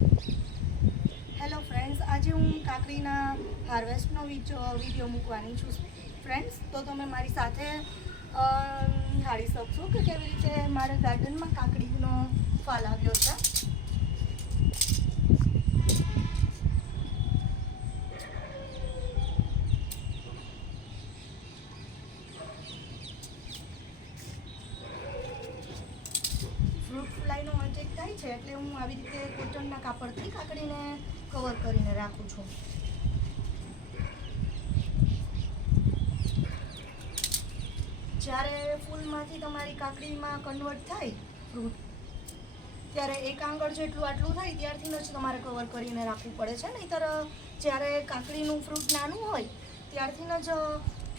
Hello friends, આજે હું કાકડીના હાર્વેસ્ટનો video મૂકવાની છું ફ્રેન્ડ્સ. તો તમે મારી સાથે નિહાળી શકશો કે કેવી રીતે મારા ગાર્ડનમાં કાકડીનો ફાલ આવ્યો છે. ફ્રૂટ ફ્લાયનો અટેક થાય છે એટલે હું આવી રીતે કોટનના કાપડથી કાકડીને કવર કરીને રાખું છું. જ્યારે ફૂલમાંથી તમારી કાકડીમાં કન્વર્ટ થાય ફ્રૂટ, ત્યારે એક આંગળ જેટલું આટલું થાય ત્યારથી જ તમારે કવર કરીને રાખવું પડે છે. નહીંતર જ્યારે કાકડીનું ફ્રૂટ નાનું હોય ત્યારથી જ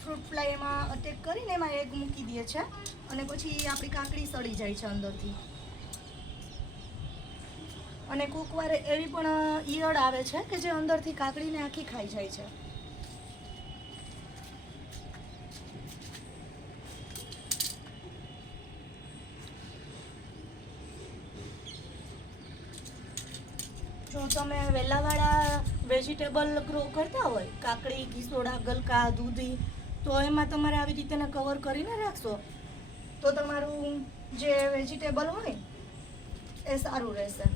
ફ્રૂટ ફ્લાય એમાં અટેક કરીને એમાં એગ મૂકી દે છે અને પછી આપણી કાકડી સડી જાય છે અંદરથી. અને કોક વાર એવી પણ ઈયળ આવે છે કે જે અંદરથી કાકડીને આખી ખાઈ જાય છે. જો તમે વેલાવાળા વેજીટેબલ ગ્રો કરતા હોય, કાકડી, કિસોડા, ગલકા, દૂધી, તો એમાં તમારે આવી રીતે કવર કરીને રાખશો તો તમારું જે વેજીટેબલ હોય એ સારું રહેશે.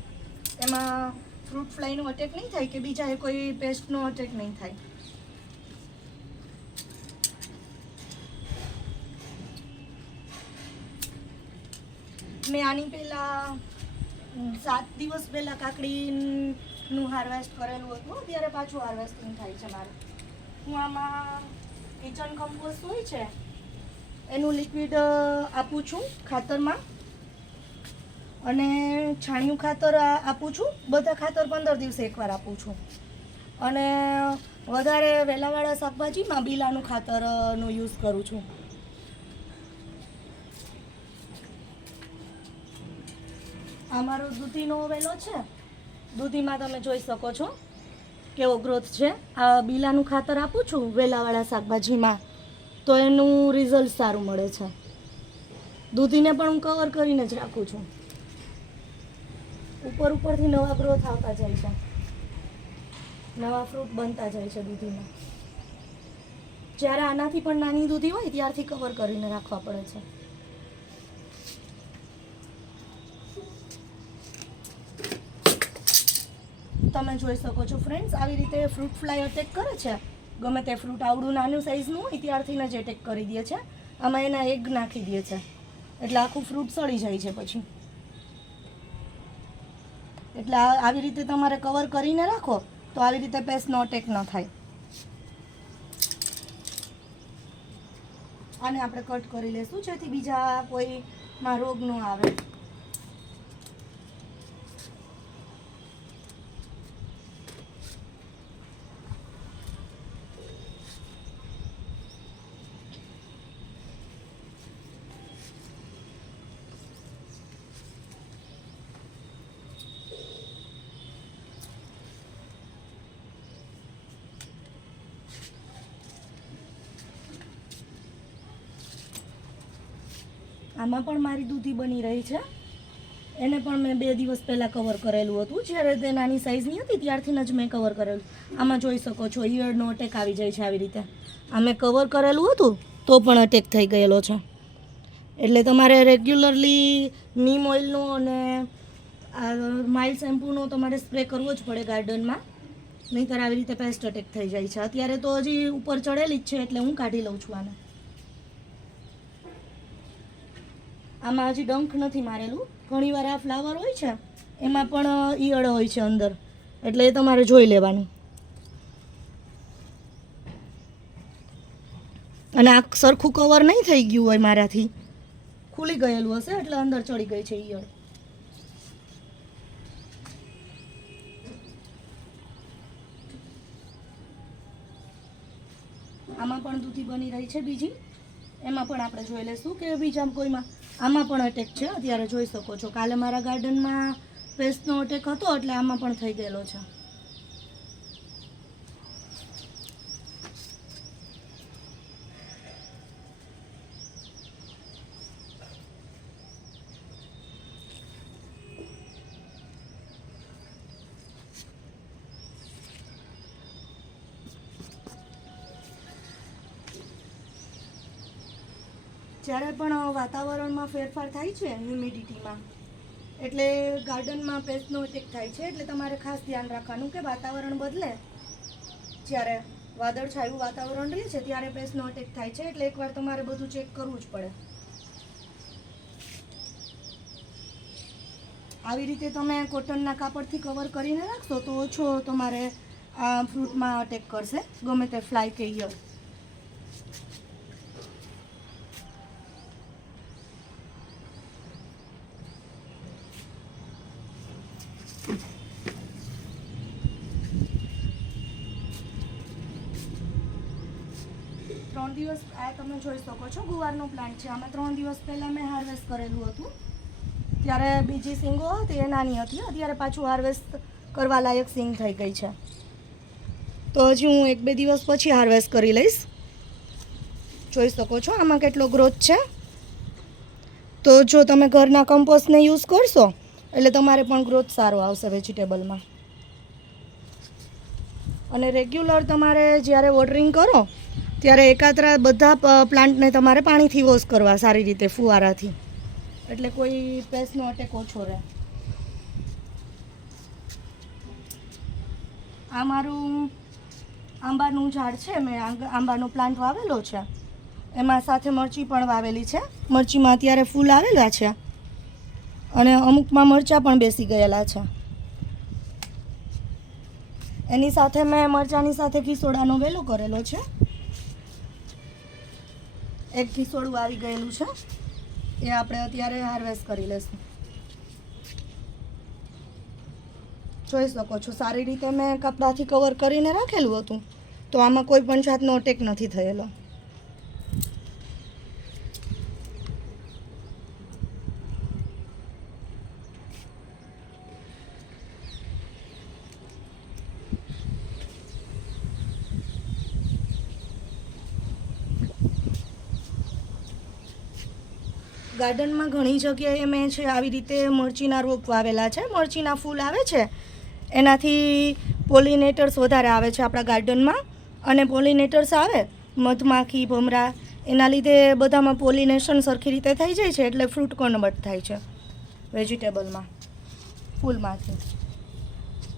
એમાં ફ્રૂટ ફ્લાયનો અટેક નહીં થાય કે બીજા કોઈ પેસ્ટનો અટેક નહીં થાય. મેં આની પહેલાં 7 દિવસ પહેલાં કાકડીનું હાર્વેસ્ટ કરેલું હતું, ત્યારે પાછું હાર્વેસ્ટિંગ થાય છે મારે. હું આમાં કિચન કમ્પોસ્ટ હોય છે એનું લિક્વિડ આપું છું ખાતરમાં, અને છાણિયું ખાતર આપું છું. બધા ખાતર 15 દિવસે એકવાર આપું છું. અને વધારે વેલાવાળા શાકભાજીમાં બીલાનું ખાતરનો યુઝ કરું છું. આ મારો દૂધીનો વેલો છે. દૂધીમાં તમે જોઈ શકો છો કેવો ગ્રોથ છે. આ બીલાનું ખાતર આપું છું વેલાવાળા શાકભાજીમાં, તો એનું રિઝલ્ટ સારું મળે છે. દૂધીને પણ હું કવર કરીને જ રાખું છું. ઉપરથી નવા ગ્રોથ આવતા જાય છે, નવા ફ્રૂટ બનતા જાય છે દૂધીમાં. જ્યારે આનાથી પણ નાની દૂધી હોય ત્યારથી કવર કરીને રાખવા પડે છે. તમે જોઈ શકો છો ફ્રેન્ડ્સ, આવી રીતે ફ્રૂટ ફ્લાય અટેક કરે છે. ગમે તે ફ્રૂટ આવડું નાનું સાઇઝનું હોય ત્યારથી જ એટેક કરી દે છે. આમાં એના એગ નાખી દે છે એટલે આખું ફ્રૂટ સડી જાય છે પછી. એટલે આવી રીતે તમારે કવર કરીને રાખો તો આવી રીતે પેસ્ટનો અટેક ન થાય. આને આપણે કટ કરી લેશું જેથી બીજા કોઈમાં રોગ ન આવે. આમાં પણ મારી દૂધી બની રહી છે. એને પણ મેં 2 દિવસ પહેલાં કવર કરેલું હતું. જ્યારે તે નાની સાઇઝની હતી ત્યારથી જ મેં કવર કરેલું. આમાં જોઈ શકો છો ઈયળનો અટેક આવી જાય છે આવી રીતે. આ મેં કવર કરેલું હતું તો પણ અટેક થઈ ગયેલો છે. એટલે તમારે રેગ્યુલરલી નીમ ઓઇલનો અને માઇલ્ડ શેમ્પૂનો તમારે સ્પ્રે કરવો જ પડે ગાર્ડનમાં, નહીંતર આવી રીતે પેસ્ટ અટેક થઈ જાય છે. અત્યારે તો હજી ઉપર ચડેલી જ છે એટલે હું કાઢી લઉં છું આને. આમાં હજી ડંખ નથી મારેલું. ઘણીવાર આ ફ્લાવર હોય છે એમાં પણ ઈયળ હોય છે અંદર, એટલે એ તમારે જોઈ લેવાનું. અને આ સરખું કવર નહીં થઈ ગયું હોય મારાથી, ખુલી ગયેલું હશે એટલે અંદર ચડી ગઈ છે ઈયળ. આમાં પણ દૂધી બની રહી છે બીજી, એમાં પણ આપણે જોઈ લઈશું કે બીજા કોઈમાં આમાં પણ અટેક છે. અત્યારે જોઈ શકો છો કાલે મારા ગાર્ડનમાં પેસ્ટનો અટેક હતો એટલે આમાં પણ થઈ ગયેલો છે. જ્યારે પણ વાતાવરણમાં ફેરફાર થાય છે હ્યુમિડિટીમાં, એટલે ગાર્ડનમાં પેસ્ટનો અટેક થાય છે. એટલે તમારે ખાસ ધ્યાન રાખવાનું કે વાતાવરણ બદલે, જ્યારે વાદળછાયું વાતાવરણ રહે છે ત્યારે પેસ્ટનો અટેક થાય છે. એટલે એકવાર તમારે બધું ચેક કરવું જ પડે. આવી રીતે તમે કોટનના કાપડથી કવર કરીને રાખશો તો ઓછો તમારે આ ફ્રૂટમાં અટેક કરશે, ગમે તે ફ્લાય કે ઈયળ. દિવસ આ તમે જોઈ શકો છો ગુવારનો પ્લાન્ટ છે. આમાં 3 દિવસ પહેલાં મેં હાર્વેસ્ટ કરેલું હતું, ત્યારે બીજી સિંગો હતી એ નાની હતી. અત્યારે પાછું હાર્વેસ્ટ કરવા લાયક સિંગ થઈ ગઈ છે. તો હજી હું 1-2 દિવસ પછી હાર્વેસ્ટ કરી લઈશ. જોઈ શકો છો આમાં કેટલો ગ્રોથ છે. તો જો તમે ઘરના કમ્પોસ્ટને યુઝ કરશો એટલે તમારે પણ ગ્રોથ સારો આવશે વેજીટેબલમાં. અને રેગ્યુલર તમારે જ્યારે વોટરિંગ કરો ત્યારે એકાત્રા બધા પ્લાન્ટને તમારે પાણીથી વોશ કરવા સારી રીતે, ફુવારાથી, એટલે કોઈ પેસ્ટનો અટેક ઓછો રહે. આ મારું આંબાનું ઝાડ છે, મેં આંબાનો પ્લાન્ટ વાવેલો છે. એમાં સાથે મરચી પણ વાવેલી છે. મરચીમાં અત્યારે ફૂલ આવેલા છે અને અમુકમાં મરચાં પણ બેસી ગયેલા છે. એની સાથે મેં મરચાંની સાથે ઘીસોડાનો વેલો કરેલો છે. એક ઘીસોડું આવી ગયેલું છે, એ આપણે અત્યારે હાર્વેસ્ટ કરી લઈશું. જોઈ શકો છો સારી રીતે મેં કપડાથી કવર કરીને રાખેલું હતું, તો આમાં કોઈ પણ જાતનો અટેક નથી થયેલો. ગાર્ડનમાં ઘણી જગ્યાએ મેં છે આવી રીતે મરચીના રોપ વાવેલા છે. મરચીના ફૂલ આવે છે, એનાથી પોલિનેટર્સ વધારે આવે છે આપણા ગાર્ડનમાં. અને પોલિનેટર્સ આવે, મધમાખી, ભમરા, એના લીધે બધામાં પોલિનેશન સરખી રીતે થઈ જાય છે. એટલે ફ્રૂટ કન્વર્ટ થાય છે વેજીટેબલમાં, ફૂલમાંથી.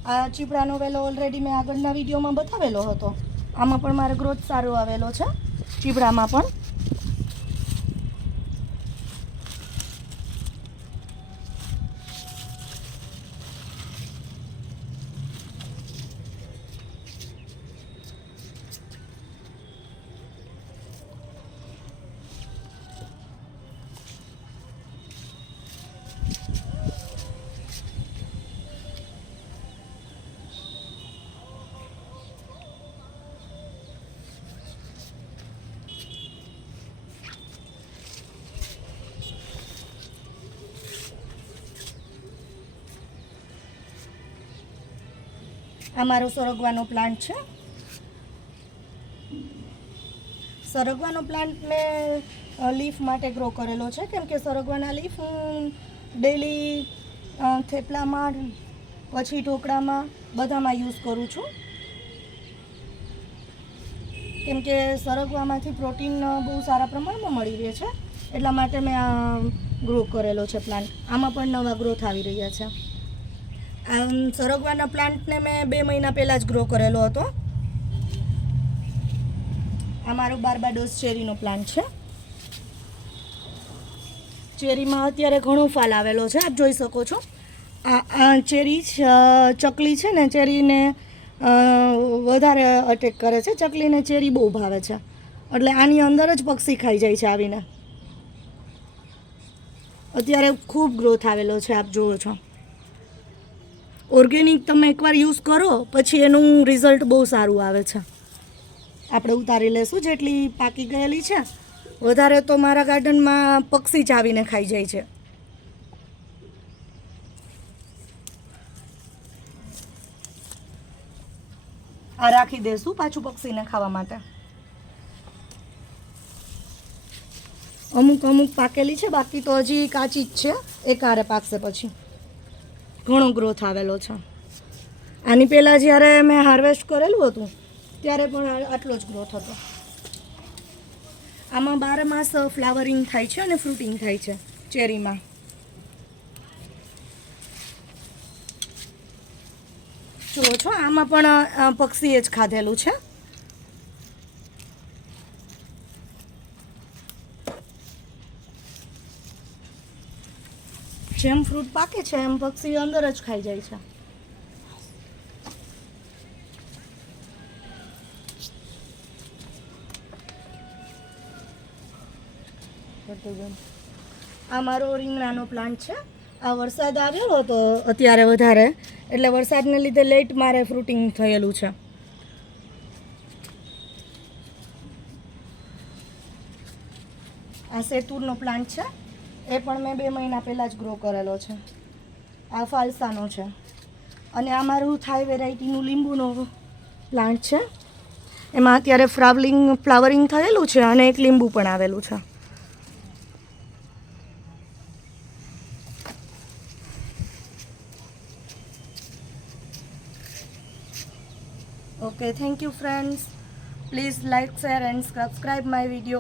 આ ચીપડાનો વેલો ઓલરેડી મેં આગળના વિડીયોમાં બતાવેલો હતો. આમાં પણ મારે ગ્રોથ સારો આવેલો છે, ચીપડામાં પણ. આ મારો સરગવાનો પ્લાન્ટ છે. સરગવાનો પ્લાન્ટ મેં લીફ માટે ગ્રો કરેલો છે, કેમ કે સરગવાના લીફ હું ડેલી થેપલામાં, પછી ઢોકળામાં, બધામાં યુઝ કરું છું. કેમ કે સરગવામાંથી પ્રોટીન બહુ સારા પ્રમાણમાં મળી રહે છે, એટલા માટે મેં આ ગ્રો કરેલો છે પ્લાન્ટ. આમાં પણ નવા ગ્રોથ આવી રહ્યા છે. સરગવાના પ્લાન્ટને મેં 2 મહિના પહેલાં જ ગ્રો કરેલો હતો. આ મારો બાર્બાડોસ ચેરીનો પ્લાન્ટ છે. ચેરીમાં અત્યારે ઘણો ફાલ આવેલો છે, આપ જોઈ શકો છો. આ ચેરી ચકલી છે ને, ચેરીને વધારે અટેક કરે છે. ચકલીને ચેરી બહુ ભાવે છે, એટલે આની અંદર જ પક્ષી ખાઈ જાય છે આવીને. અત્યારે ખૂબ ગ્રોથ આવેલો છે, આપ જુઓ છો. ઓર્ગેનિક તમે એકવાર યુઝ કરો પછી એનું રિઝલ્ટ બહુ સારું આવે છે. આપણે ઉતારી લેશું જેટલી પાકી ગયેલી છે. વધારે તો મારા ગાર્ડનમાં પક્ષી જ આવીને ખાઈ જાય છે. આ રાખી દેશું પાછું પક્ષીને ખાવા માટે. અમુક પાકેલી છે, બાકી તો હજી કાચી જ છે. એક હારે પાકશે પછી. ઘણો ગ્રોથ આવેલો છે. આની પહેલાં જ્યારે મેં હાર્વેસ્ટ કરેલું હતું ત્યારે પણ આટલો જ ગ્રોથ હતો. આમાં 12 માસ ફ્લાવરિંગ થાય છે અને ફ્રૂટિંગ થાય છે ચેરીમાં. જુઓ છો, આમાં પણ પક્ષીએ જ ખાધેલું છે. જેમ ફ્રૂટ પાકે છે એમ પક્ષી અંદર જ ખાઈ જાય છે. આ મારો રીંગણાનો પ્લાન્ટ છે. આ વરસાદ આવ્યો હતો અત્યારે વધારે, એટલે વરસાદને લીધે લેટ મારે ફ્રૂટિંગ થયેલું છે. આ સેતુરનો પ્લાન્ટ છે, એ પણ મેં 2 મહિના પહેલાં જ ગ્રો કરેલો છે. આ ફાલસાનો છે. અને આ મારું થાઈ વેરાયટીનું લીંબુનો પ્લાન્ટ છે. એમાં અત્યારે ફ્લાવરિંગ થયેલું છે અને એક લીંબુ પણ આવેલું છે. Okay, thank you friends. Please like, share and subscribe my video.